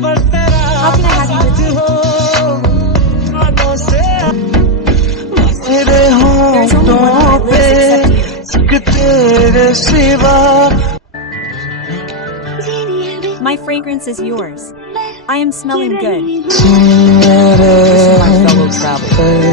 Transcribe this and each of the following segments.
How can I have you with me? There's only one on my list except you. My fragrance is yours. I am smelling good. Listen, my fellow traveler.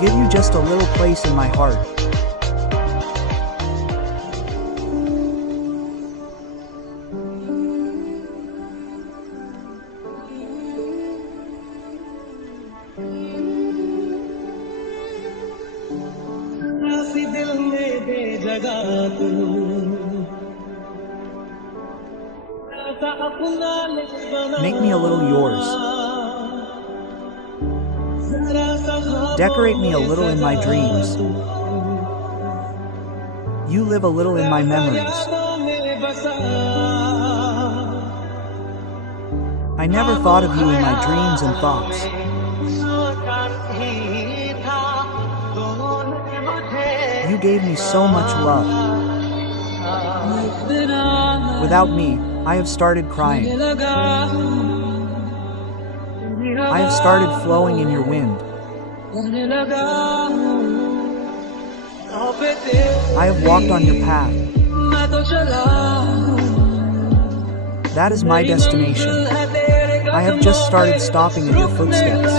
Give you just a little place in my heart. Make me a little yours. Decorate me a little in my dreams. You live a little in my memories. I never thought of you in my dreams and thoughts. You gave me so much love. Without me, I have started crying. I have started flowing in your wind. I have walked on your path. That is my destination. I have just started stopping at your footsteps.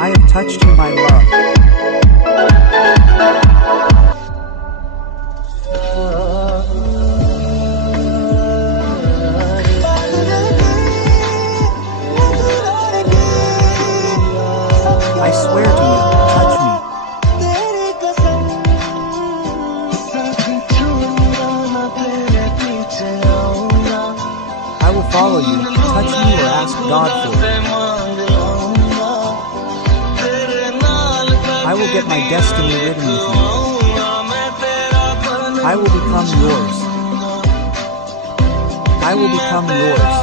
I have touched you, my love. I swear to you, touch me. I will follow you, touch me or ask God for it. I will get my destiny written with you. I will become yours. I will become yours.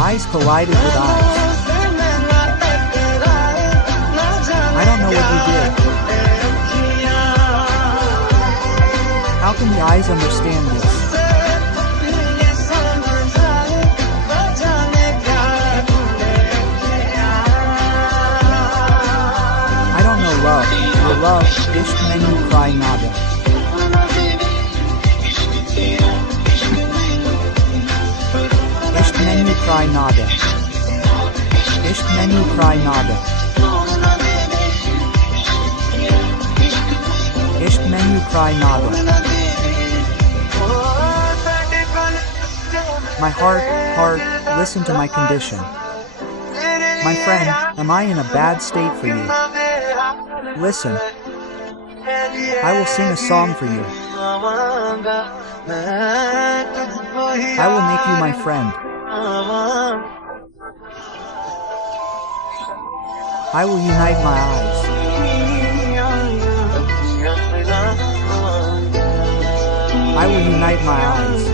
Eyes collided with eyes. I don't know what you did. How can the eyes understand this? I don't know love. Your love, ishq menu cry nada. Ishq menu cry nada. Ishq menu cry nada. Ishq menu cry nada. My heart, listen to my condition. My friend, am I in a bad state for you? Listen. I will sing a song for you. I will make you my friend. I will unite my eyes. I will unite my eyes.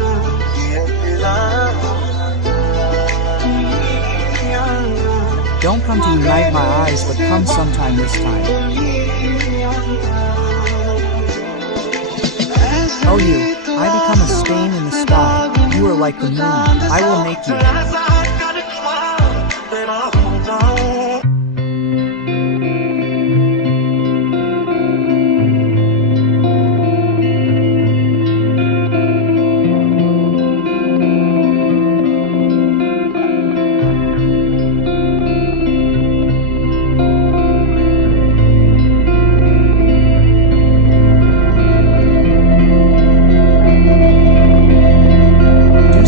Don't come to unite my eyes, but come sometime this time. Oh you, I become a stain in the sky. You are like the moon. I will make you.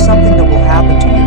Something that will happen to you.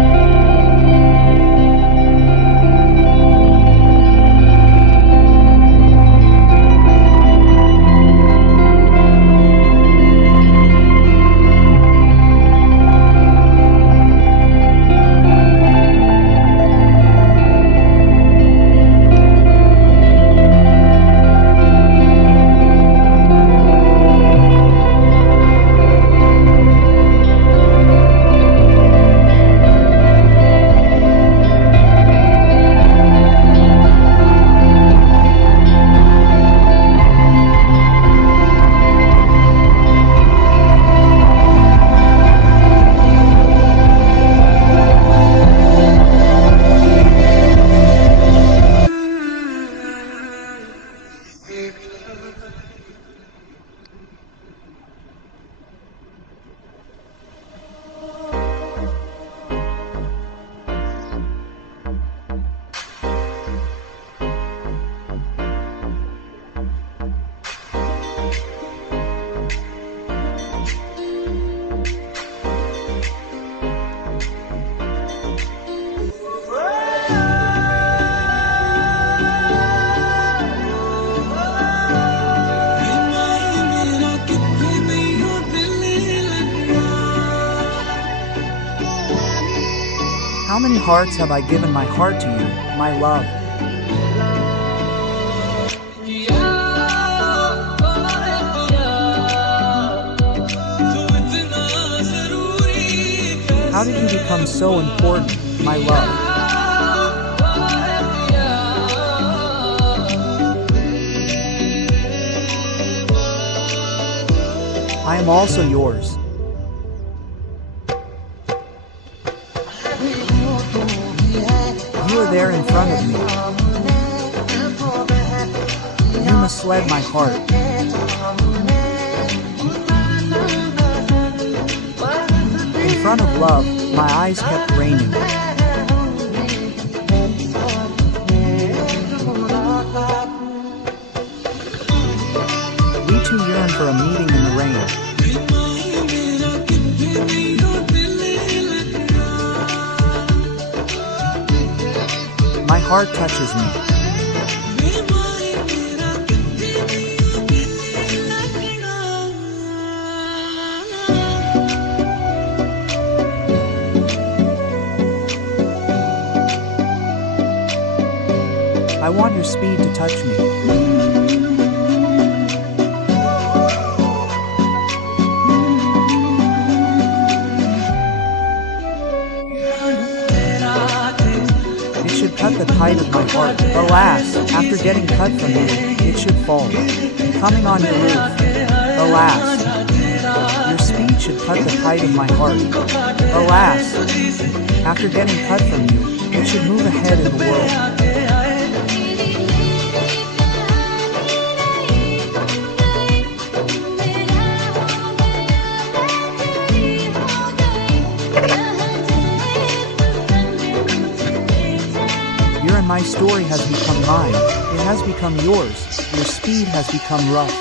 How many hearts have I given my heart to you, my love? How did you become so important, my love? I am also yours. You are there in front of me. You misled my heart. In front of love, my eyes kept raining. We two yearn for a meeting in the rain. My heart touches me. I want your speed to touch me. It should cut the kite of my heart. Alas, after getting cut from you, it should fall. Coming on your roof. Alas, your speed should cut the kite of my heart. Alas, after getting cut from you, it should move ahead in the world. My story has become mine, it has become yours, your speed has become rough.